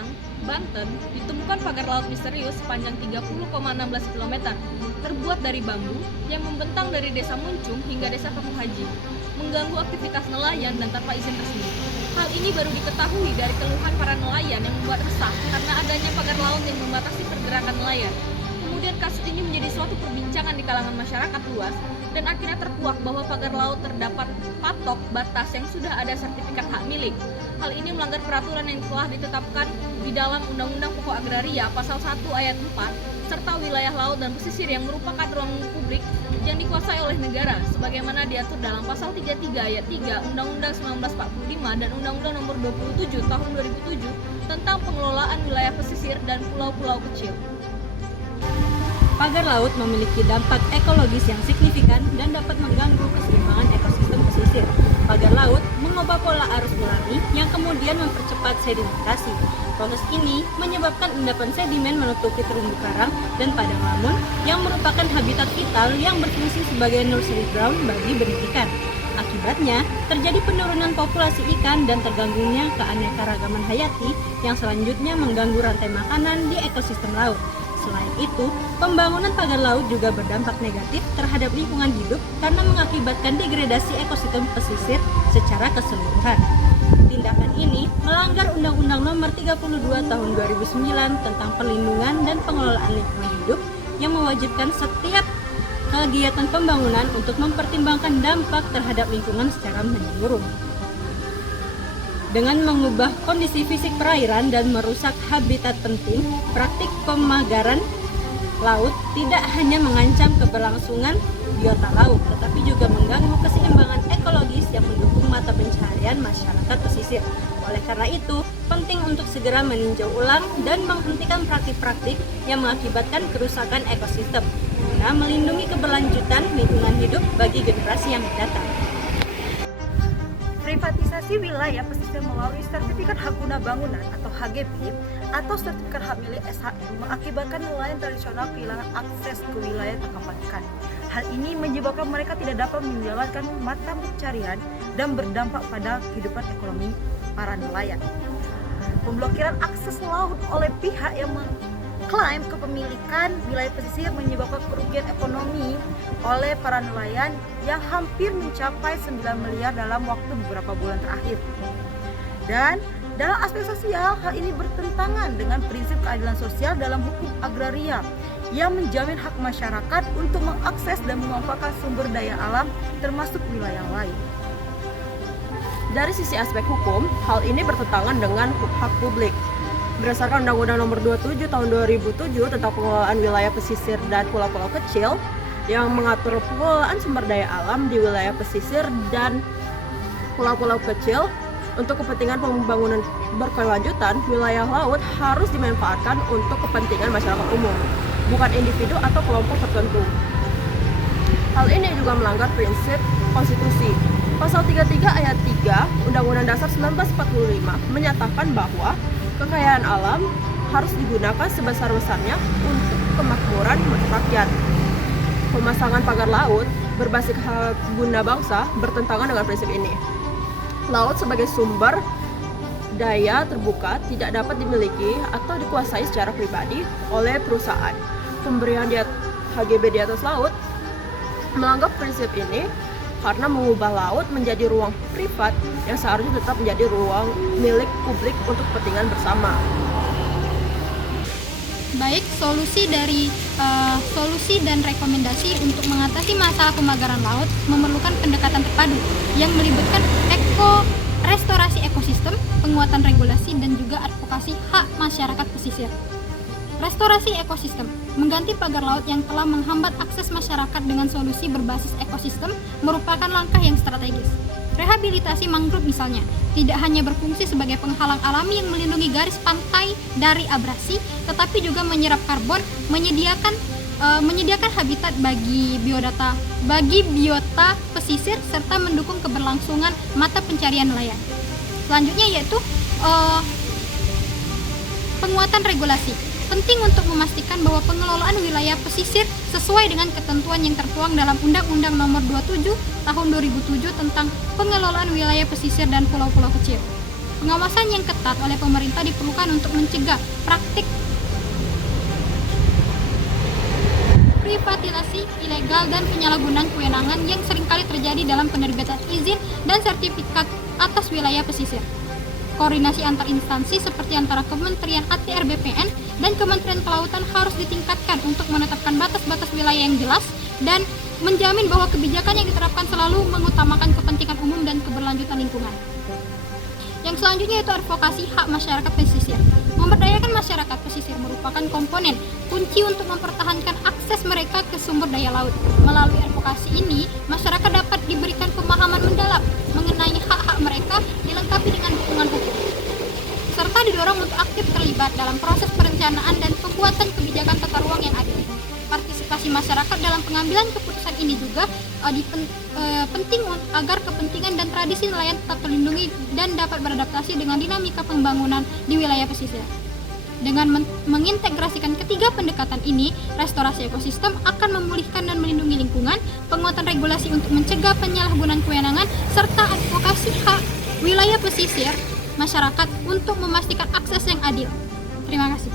Batang, Banten, ditemukan pagar laut misterius sepanjang 30,16 km, terbuat dari bambu yang membentang dari desa Muncung hingga desa Kampung Haji, mengganggu aktivitas nelayan dan tanpa izin resmi. Hal ini baru diketahui dari keluhan para nelayan yang membuat resah karena adanya pagar laut yang membatasi pergerakan nelayan. Kemudian kasus ini menjadi suatu perbincangan di kalangan masyarakat luas dan akhirnya terkuak bahwa pagar laut terdapat patok batas yang sudah ada sertifikat hak milik. Hal ini melanggar peraturan yang telah ditetapkan di dalam Undang-Undang Pokok Agraria Pasal 1 Ayat 4 serta wilayah laut dan pesisir yang merupakan ruang publik yang dikuasai oleh negara sebagaimana diatur dalam Pasal 33 Ayat 3 Undang-Undang 1945 dan Undang-Undang Nomor 27 Tahun 2007 tentang pengelolaan wilayah pesisir dan pulau-pulau kecil. Pagar laut memiliki dampak ekologis yang signifikan dan dapat mengganggu keseimbangan ekosistem pesisir. Pagar laut mengubah pola arus alami yang kemudian mempercepat sedimentasi. Proses ini menyebabkan endapan sedimen menutupi terumbu karang dan padang lamun yang merupakan habitat vital yang berfungsi sebagai nursery ground bagi benih ikan. Akibatnya, terjadi penurunan populasi ikan dan terganggunya keanekaragaman hayati yang selanjutnya mengganggu rantai makanan di ekosistem laut. Selain itu, pembangunan pagar laut juga berdampak negatif terhadap lingkungan hidup karena mengakibatkan degradasi ekosistem pesisir secara keseluruhan. Tindakan ini melanggar Undang-Undang Nomor 32 Tahun 2009 tentang Perlindungan dan Pengelolaan Lingkungan Hidup yang mewajibkan setiap kegiatan pembangunan untuk mempertimbangkan dampak terhadap lingkungan secara menyeluruh. Dengan mengubah kondisi fisik perairan dan merusak habitat penting, praktik pemagaran laut tidak hanya mengancam keberlangsungan biota laut, tetapi juga mengganggu keseimbangan ekologis yang mendukung mata pencaharian masyarakat pesisir. Oleh karena itu, penting untuk segera meninjau ulang dan menghentikan praktik-praktik yang mengakibatkan kerusakan ekosistem, guna melindungi keberlanjutan lingkungan hidup bagi generasi yang mendatang. Privatisasi wilayah pesisir melalui sertifikat hak guna bangunan atau HGB atau sertifikat hak milik SHM mengakibatkan nelayan tradisional kehilangan akses ke wilayah tangkapan ikan. Hal ini menyebabkan mereka tidak dapat menjalankan mata pencarian dan berdampak pada kehidupan ekonomi para nelayan. Pemblokiran akses laut oleh pihak yang mengklaim kepemilikan wilayah pesisir menyebabkan kerugian ekonomi oleh para nelayan yang hampir mencapai 9 miliar dalam waktu beberapa bulan terakhir. Dan dalam aspek sosial, hal ini bertentangan dengan prinsip keadilan sosial dalam hukum agraria yang menjamin hak masyarakat untuk mengakses dan memanfaatkan sumber daya alam termasuk wilayah lain. Dari sisi aspek hukum, hal ini bertentangan dengan hak publik. Berdasarkan Undang-Undang Nomor 27 Tahun 2007 tentang pengelolaan wilayah pesisir dan pulau-pulau kecil yang mengatur pengelolaan sumber daya alam di wilayah pesisir dan pulau-pulau kecil untuk kepentingan pembangunan berkelanjutan, wilayah laut harus dimanfaatkan untuk kepentingan masyarakat umum, bukan individu atau kelompok tertentu. Hal ini juga melanggar prinsip konstitusi. Pasal 33 ayat 3 Undang-Undang Dasar 1945 menyatakan bahwa kekayaan alam harus digunakan sebesar-besarnya untuk kemakmuran rakyat. Pemasangan pagar laut berbasis hak guna bangsa bertentangan dengan prinsip ini. Laut sebagai sumber daya terbuka tidak dapat dimiliki atau dikuasai secara pribadi oleh perusahaan. Pemberian HGB di atas laut melanggar prinsip ini karena mengubah laut menjadi ruang privat yang seharusnya tetap menjadi ruang milik publik untuk kepentingan bersama. Baik, solusi dan rekomendasi untuk mengatasi masalah pemagaran laut memerlukan pendekatan terpadu yang melibatkan restorasi ekosistem, penguatan regulasi, dan juga advokasi hak masyarakat pesisir. Restorasi ekosistem mengganti pagar laut yang telah menghambat akses masyarakat dengan solusi berbasis ekosistem merupakan langkah yang strategis. Rehabilitasi mangrove misalnya tidak hanya berfungsi sebagai penghalang alami yang melindungi garis pantai dari abrasi, tetapi juga menyerap karbon, menyediakan habitat bagi biota pesisir serta mendukung keberlangsungan mata pencarian nelayan. Selanjutnya yaitu penguatan regulasi. Penting untuk memastikan bahwa pengelolaan wilayah pesisir sesuai dengan ketentuan yang tertuang dalam Undang-Undang Nomor 27 Tahun 2007 tentang pengelolaan wilayah pesisir dan pulau-pulau kecil. Pengawasan yang ketat oleh pemerintah diperlukan untuk mencegah praktik privatisasi ilegal dan penyalahgunaan kewenangan yang seringkali terjadi dalam penerbitan izin dan sertifikat atas wilayah pesisir. Koordinasi antar instansi seperti antara Kementerian ATR BPN dan Kementerian Kelautan harus ditingkatkan untuk menetapkan batas-batas wilayah yang jelas dan menjamin bahwa kebijakan yang diterapkan selalu mengutamakan kepentingan umum dan keberlanjutan lingkungan. Yang selanjutnya yaitu advokasi hak masyarakat pesisir. Memberdayakan masyarakat pesisir merupakan komponen kunci untuk mempertahankan akses mereka ke sumber daya laut. Melalui advokasi ini, masyarakat dapat diberikan pemahaman mendalam mengenai hak-hak mereka dilengkapi dengan dukungan hukum, serta didorong untuk aktif terlibat dalam proses perencanaan dan pembuatan kebijakan tata ruang yang adil. Partisipasi masyarakat dalam pengambilan keputusan ini juga penting agar kepentingan dan tradisi nelayan tetap terlindungi dan dapat beradaptasi dengan dinamika pembangunan di wilayah pesisir. Dengan mengintegrasikan ketiga pendekatan ini, restorasi ekosistem akan memulihkan dan melindungi lingkungan, penguatan regulasi untuk mencegah penyalahgunaan kewenangan, serta advokasi hak wilayah pesisir masyarakat untuk memastikan akses yang adil. Terima kasih.